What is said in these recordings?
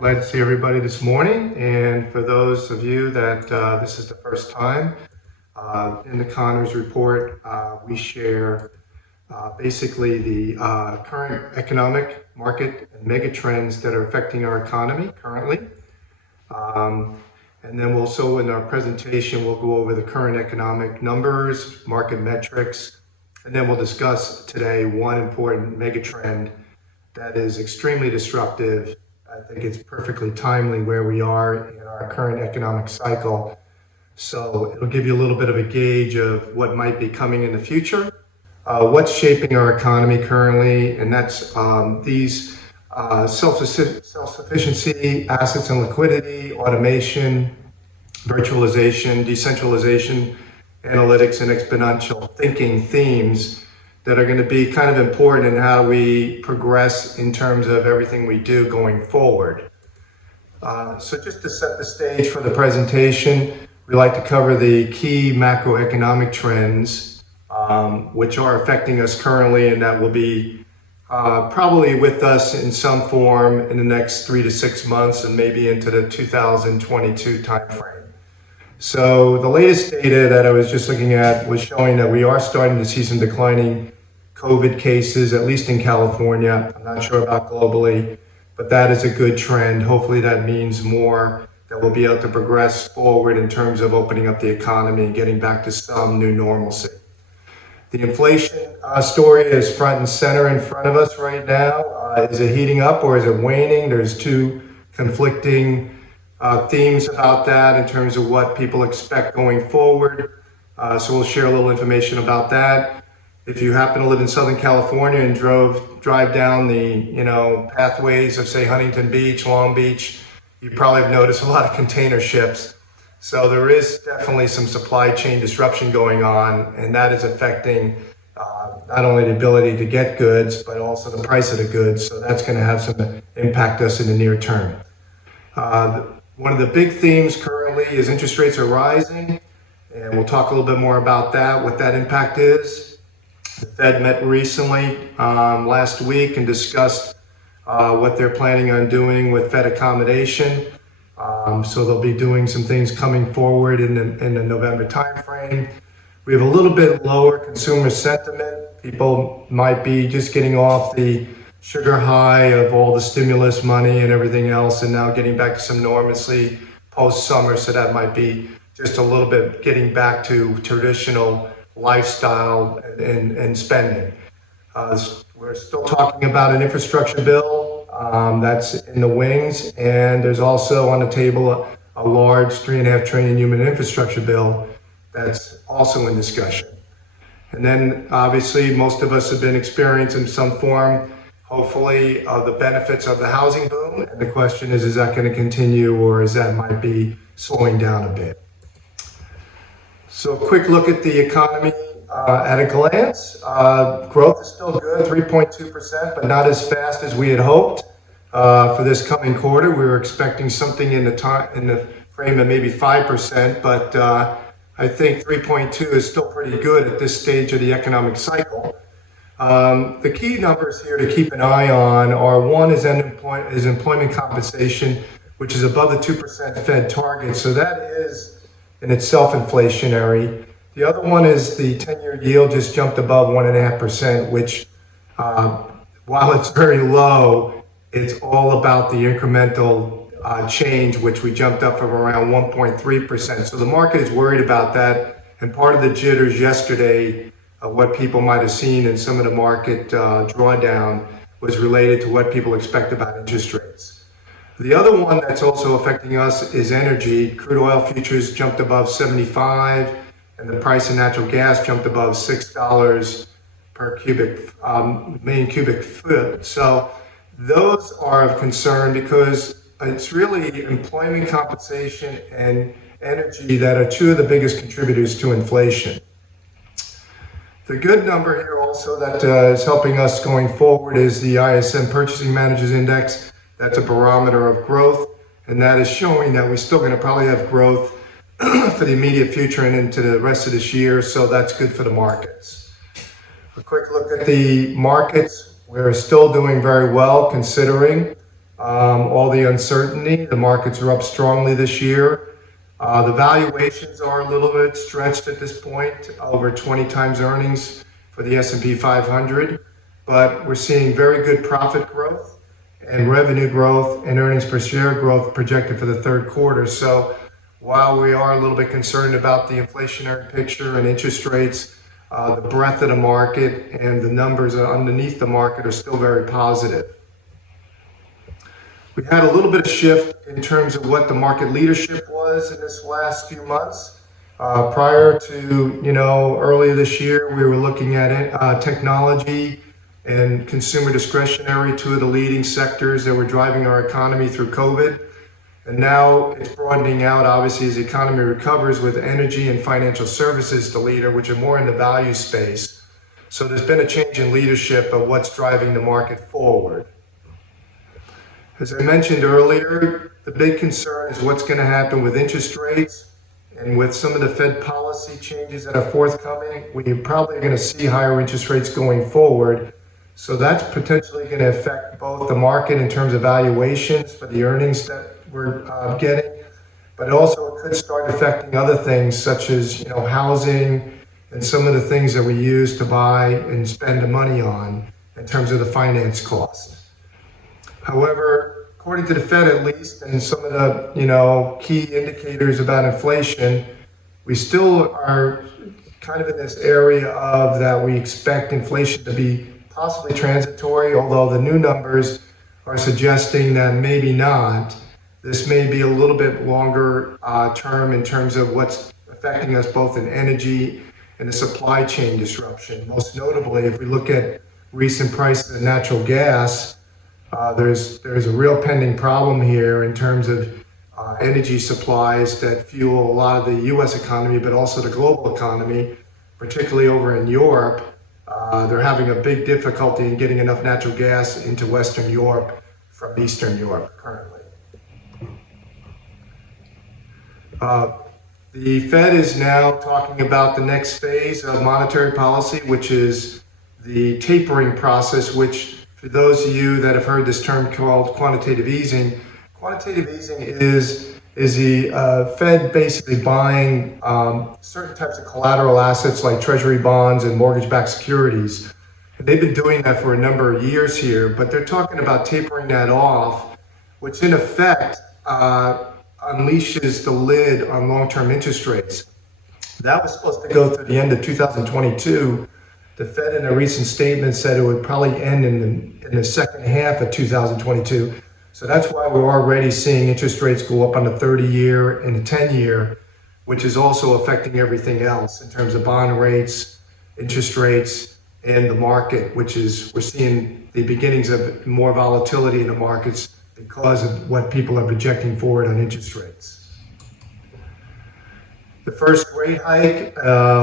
Glad to see everybody this morning. And for those of you that this is the first time, in the Connors Report, we share basically the current economic market and mega trends that are affecting our economy currently. And then also in our presentation, we'll go over the current economic numbers, market metrics, and then we'll discuss today one important mega trend that is extremely disruptive. I think it's perfectly timely where we are in our current economic cycle. So it'll give you a little bit of a gauge of what might be coming in the future, what's shaping our economy currently, and that's these self-sufficiency, assets and liquidity, automation, virtualization, decentralization, analytics, and exponential thinking themes that are going to be kind of important in how we progress in terms of everything we do going forward. So just to set the stage for the presentation, we like to cover the key macroeconomic trends which are affecting us currently, and that will be probably with us in some form in the next 3 to 6 months and maybe into the 2022 timeframe. So the latest data that I was just looking at was showing that we are starting to see some declining COVID cases, at least in California. I'm not sure about globally, but that is a good trend. Hopefully that means more that we'll be able to progress forward in terms of opening up the economy and getting back to some new normalcy. The inflation story is front and center in front of us right now. Is it heating up or is it waning? There's two conflicting themes about that in terms of what people expect going forward. So we'll share a little information about that. If you happen to live in Southern California and drive down the pathways of, say, Huntington Beach, Long Beach, you probably have noticed a lot of container ships. So there is definitely some supply chain disruption going on, and that is affecting not only the ability to get goods, but also the price of the goods. So that's going to have some impact us in the near term. One of the big themes currently is interest rates are rising, and we'll talk a little bit more about that, what that impact is. The Fed met recently last week and discussed what they're planning on doing with Fed accommodation. So they'll be doing some things coming forward in the November timeframe. We have a little bit lower consumer sentiment. People might be just getting off the sugar high of all the stimulus money and everything else, and now getting back to some normalcy post-summer. So that might be just a little bit getting back to traditional lifestyle and spending. We're still talking about an infrastructure bill that's in the wings, and there's also on the table a large $3.5 trillion human infrastructure bill that's also in discussion. And then obviously most of us have been experiencing some form, hopefully, of the benefits of the housing boom. And the question is that going to continue, or is that might be slowing down a bit? So a quick look at the economy at a glance. Growth is still good, 3.2%, but not as fast as we had hoped for this coming quarter. We were expecting something in the frame of maybe 5%, but I think 3.2 is still pretty good at this stage of the economic cycle. The key numbers here to keep an eye on are, one is employment compensation, which is above the 2% Fed target. So that is in itself inflationary. The other one is the 10-year yield just jumped above 1.5%, which while it's very low, it's all about the incremental change, which we jumped up from around 1.3%. So the market is worried about that. And part of the jitters yesterday of what people might have seen in some of the market drawdown was related to what people expect about interest rates. The other one that's also affecting us is energy. Crude oil futures jumped above 75, and the price of natural gas jumped above $6 per million cubic foot. So those are of concern because it's really employment compensation and energy that are two of the biggest contributors to inflation. The good number here also that is helping us going forward is the ISM Purchasing Managers Index. That's a barometer of growth, and that is showing that we're still going to probably have growth for the immediate future and into the rest of this year, so that's good for the markets. A quick look at the markets. We're still doing very well considering all the uncertainty. The markets are up strongly this year. The valuations are a little bit stretched at this point, over 20 times earnings for the S&P 500, but we're seeing very good profit growth and revenue growth and earnings per share growth projected for the third quarter. So while we are a little bit concerned about the inflationary picture and interest rates, the breadth of the market and the numbers underneath the market are still very positive. We had a little bit of shift in terms of what the market leadership was in this last few months. Prior to, earlier this year, we were looking at it, technology and consumer discretionary, two of the leading sectors that were driving our economy through COVID. And now it's broadening out, obviously, as the economy recovers, with energy and financial services the leader, which are more in the value space. So there's been a change in leadership of what's driving the market forward. As I mentioned earlier, the big concern is what's going to happen with interest rates, and with some of the Fed policy changes that are forthcoming, we probably are going to see higher interest rates going forward. So that's potentially going to affect both the market in terms of valuations for the earnings that we're getting, but also it could start affecting other things such as housing and some of the things that we use to buy and spend the money on in terms of the finance costs. However, according to the Fed at least, and some of the key indicators about inflation, we still are kind of in this area of that we expect inflation to be possibly transitory, although the new numbers are suggesting that maybe not. This may be a little bit longer term in terms of what's affecting us both in energy and the supply chain disruption. Most notably, if we look at recent prices of natural gas, there's a real pending problem here in terms of energy supplies that fuel a lot of the U.S. economy, but also the global economy, particularly over in Europe. They're having a big difficulty in getting enough natural gas into Western Europe from Eastern Europe currently. The Fed is now talking about the next phase of monetary policy, which is the tapering process, which for those of you that have heard this term called quantitative easing is the Fed basically buying certain types of collateral assets like treasury bonds and mortgage-backed securities. And they've been doing that for a number of years here, but they're talking about tapering that off, which in effect unleashes the lid on long-term interest rates. That was supposed to go through the end of 2022. The Fed in a recent statement said it would probably end in the second half of 2022. So that's why we're already seeing interest rates go up on the 30-year and the 10-year, which is also affecting everything else in terms of bond rates, interest rates, and the market, which is, we're seeing the beginnings of more volatility in the markets because of what people are projecting forward on interest rates. The first rate hike,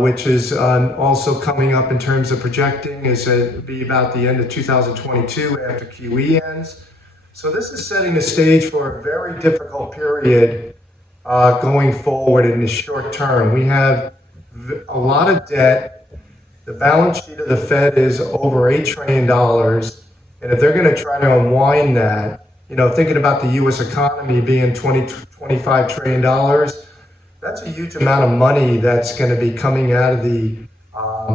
which is also coming up in terms of projecting, is to be about the end of 2022 after QE ends. So this is setting the stage for a very difficult period going forward in the short term. We have a lot of debt. The balance sheet of the Fed is over $8 trillion. And if they're going to try to unwind that, thinking about the U.S. economy being $25 trillion, that's a huge amount of money that's going to be coming out of the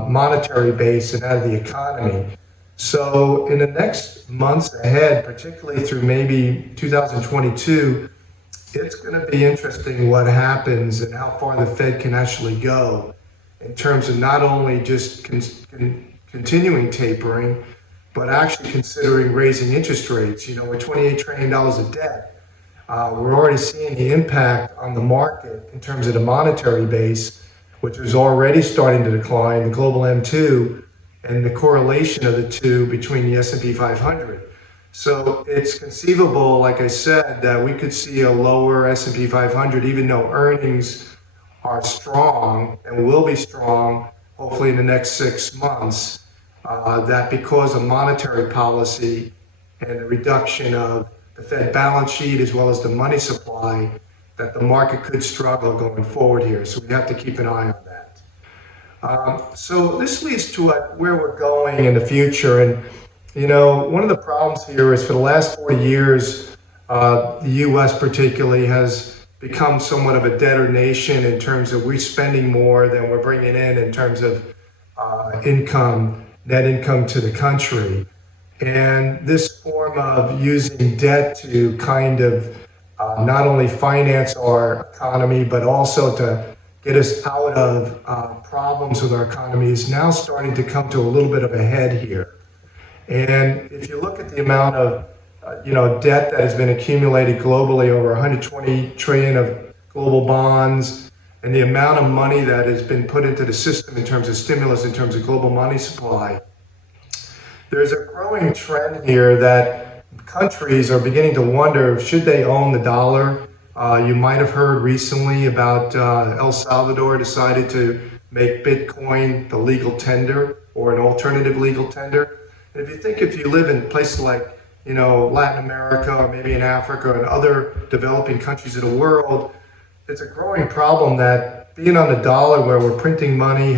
monetary base and out of the economy. So in the next months ahead, particularly through maybe 2022, it's going to be interesting what happens and how far the Fed can actually go in terms of not only just continuing tapering, but actually considering raising interest rates. With $28 trillion of debt, we're already seeing the impact on the market in terms of the monetary base, which is already starting to decline, the global M2, and the correlation of the two between the S&P 500. So it's conceivable, like I said, that we could see a lower S&P 500, even though earnings are strong and will be strong, hopefully in the next 6 months. That because of monetary policy and the reduction of the Fed balance sheet as well as the money supply, that the market could struggle going forward here. So we have to keep an eye on that. So this leads to where we're going in the future. And One of the problems here is for the last 40 years, the U.S. particularly has become somewhat of a debtor nation in terms of we're spending more than we're bringing in terms of net income to the country. And this form of using debt to kind of not only finance our economy, but also to get us out of problems with our economy is now starting to come to a little bit of a head here. And if you look at the amount of debt that has been accumulated globally, over 120 trillion of global bonds, and the amount of money that has been put into the system in terms of stimulus, in terms of global money supply, there's a growing trend here that countries are beginning to wonder, should they own the dollar? You might have heard recently about El Salvador decided to make Bitcoin the legal tender or an alternative legal tender. And if you live in places like Latin America or maybe in Africa and other developing countries of the world, it's a growing problem that being on the dollar where we're printing money,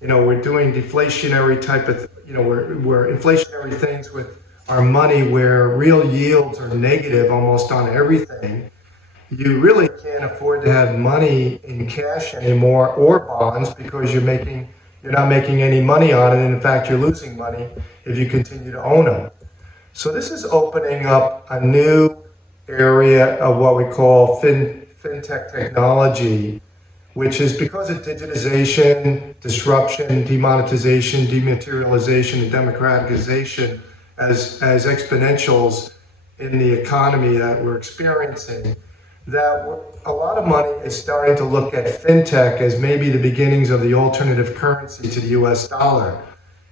we're doing deflationary type of, we're inflationary things with our money where real yields are negative almost on everything. You really can't afford to have money in cash anymore or bonds because you're not making any money on it. And in fact, you're losing money if you continue to own them. So this is opening up a new area of what we call fintech technology, which is because of digitization, disruption, demonetization, dematerialization, and democratization as exponentials in the economy that we're experiencing, that a lot of money is starting to look at fintech as maybe the beginnings of the alternative currency to the US dollar.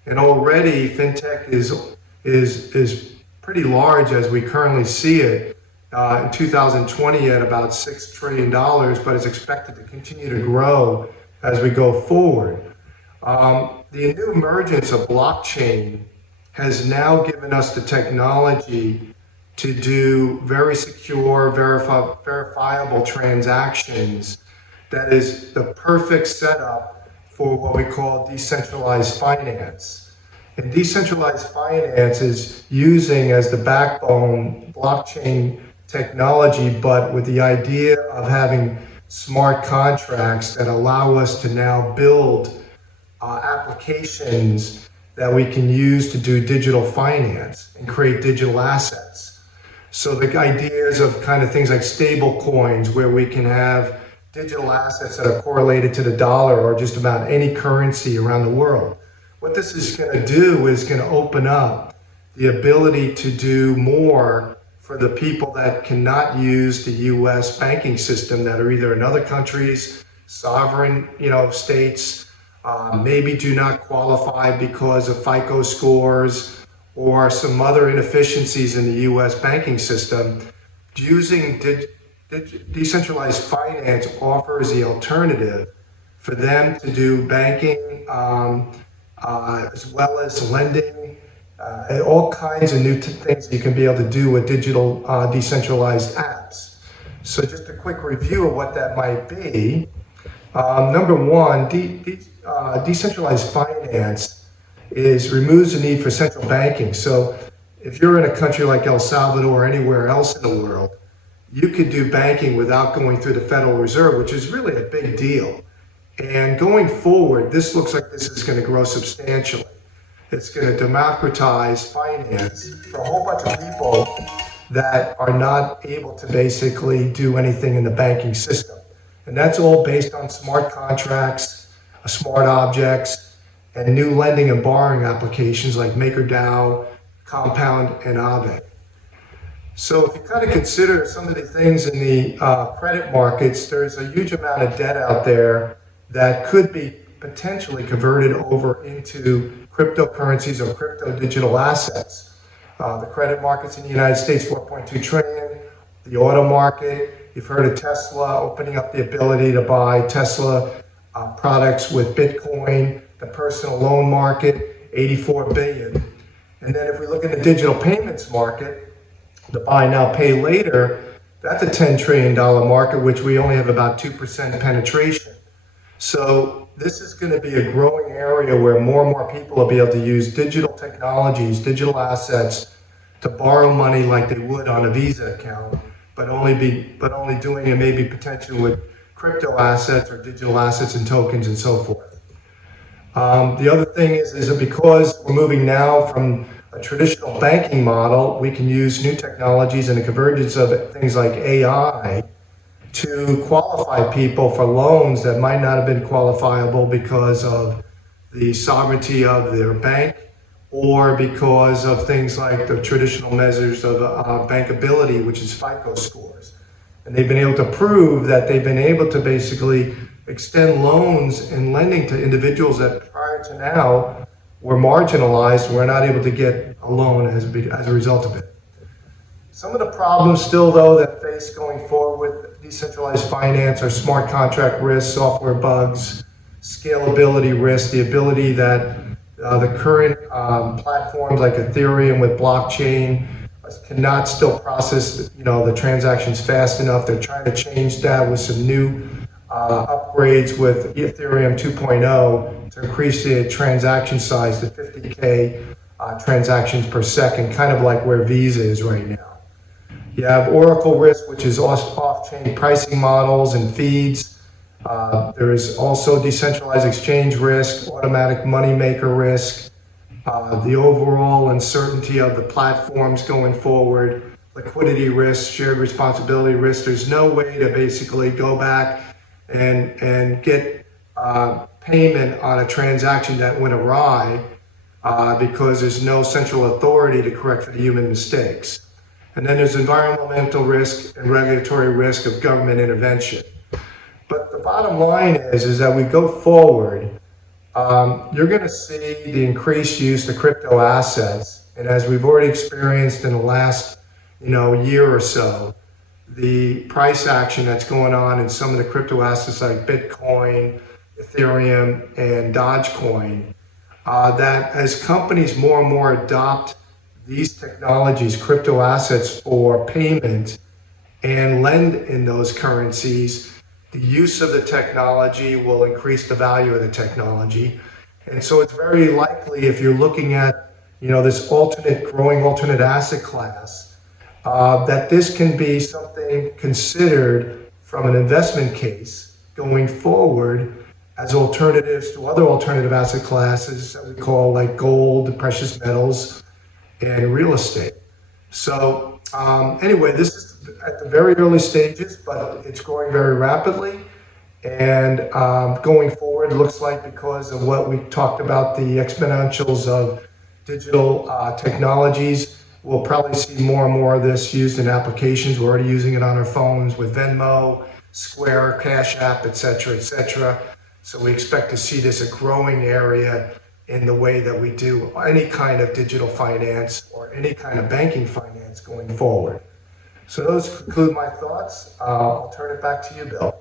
And already fintech is pretty large as we currently see it. In 2020 at about $6 trillion, but is expected to continue to grow as we go forward. The new emergence of blockchain has now given us the technology to do very secure, verifiable transactions that is the perfect setup for what we call decentralized finance. And decentralized finance is using as the backbone blockchain technology, but with the idea of having smart contracts that allow us to now build applications that we can use to do digital finance and create digital assets. So the ideas of kind of things like stable coins, where we can have digital assets that are correlated to the dollar or just about any currency around the world. What this is going to do is going to open up the ability to do more for the people that cannot use the U.S. banking system, that are either in other countries, sovereign, states, maybe do not qualify because of FICO scores or some other inefficiencies in the U.S. banking system. Using decentralized finance offers the alternative for them to do banking as well as lending, and all kinds of new things you can be able to do with digital decentralized apps. So just a quick review of what that might be. Number one, decentralized finance removes the need for central banking. So if you're in a country like El Salvador or anywhere else in the world, you could do banking without going through the Federal Reserve, which is really a big deal. And going forward, this looks like this is going to grow substantially. It's going to democratize finance for a whole bunch of people that are not able to basically do anything in the banking system. And that's all based on smart contracts, smart objects, and new lending and borrowing applications like MakerDAO, Compound, and Aave. So if you kind of consider some of the things in the credit markets, there's a huge amount of debt out there that could be potentially converted over into cryptocurrencies or crypto digital assets. The credit markets in the United States, 4.2 trillion. The auto market, you've heard of Tesla opening up the ability to buy Tesla products with Bitcoin. The personal loan market, 84 billion. And then if we look at the digital payments market, the buy now, pay later, that's a $10 trillion market, which we only have about 2% penetration. So this is going to be a growing area where more and more people will be able to use digital technologies, digital assets to borrow money like they would on a Visa account, but only doing it maybe potentially with crypto assets or digital assets and tokens and so forth. The other thing is that because we're moving now from a traditional banking model, we can use new technologies and the convergence of things like AI to qualify people for loans that might not have been qualifiable because of the sovereignty of their bank or because of things like the traditional measures of bankability, which is FICO scores. And they've been able to prove that they've been able to basically extend loans and lending to individuals that prior to now were marginalized and were not able to get a loan as a result of it. Some of the problems still, though, that face going forward with decentralized finance are smart contract risks, software bugs, scalability risk, the ability that the current platforms like Ethereum with blockchain cannot still process, the transactions fast enough. They're trying to change that with some new upgrades with Ethereum 2.0 to increase the transaction size to 50K transactions per second, kind of like where Visa is right now. You have Oracle risk, which is off-chain pricing models and feeds. There is also decentralized exchange risk, automatic moneymaker risk, the overall uncertainty of the platforms going forward, liquidity risk, shared responsibility risk. There's no way to basically go back and get payment on a transaction that went awry because there's no central authority to correct for the human mistakes. And then there's environmental risk and regulatory risk of government intervention. But the bottom line is that we go forward, you're going to see the increased use of crypto assets. And as we've already experienced in the last year or so, the price action that's going on in some of the crypto assets like Bitcoin, Ethereum, and Dogecoin, that as companies more and more adopt these technologies, crypto assets for payment and lend in those currencies, the use of the technology will increase the value of the technology. And so it's very likely if you're looking at, this growing alternate asset class, that this can be something considered from an investment case going forward as alternatives to other alternative asset classes that we call like gold, precious metals, and real estate. So anyway, this is at the very early stages, but it's growing very rapidly. And going forward, it looks like because of what we talked about, the exponentials of digital technologies, we'll probably see more and more of this used in applications. We're already using it on our phones with Venmo, Square, Cash App, et cetera, et cetera. So we expect to see this a growing area in the way that we do any kind of digital finance or any kind of banking finance going forward. So those conclude my thoughts. I'll turn it back to you, Bill.